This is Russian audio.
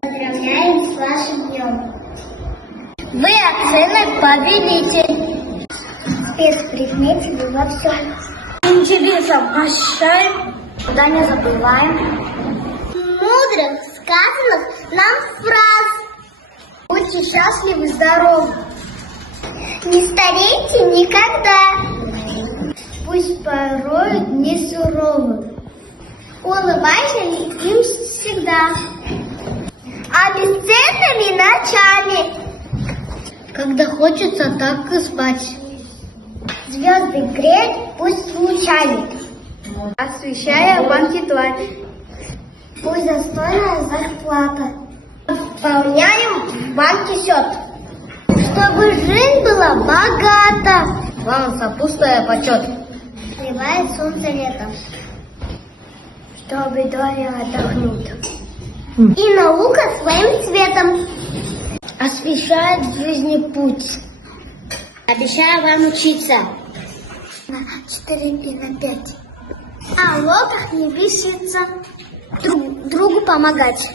Поздравляем с вашим днем. Вы оценок победитель. Спецпредмете вы во всем. Интересом прощаем, куда не забываем. Мудрых, сказанных нам фраз. Будьте счастливы, здоровы. Не старейте никогда. Пусть порой не суровы. Улыбайся им всегда. А бесценными ночами, когда хочется так и спать. Звезды греют, пусть лучами, освещая банки тлать. Пусть достойная зарплата. Пополняем в банке счет, чтобы жизнь была богата. Вам сопутствуя почет. Сливает солнце летом, чтобы доля отдохнуть. И наука своим цветом освещает в жизни путь. Обещаю вам учиться на 4 и на 5. А в локах не беситься, другу помогать.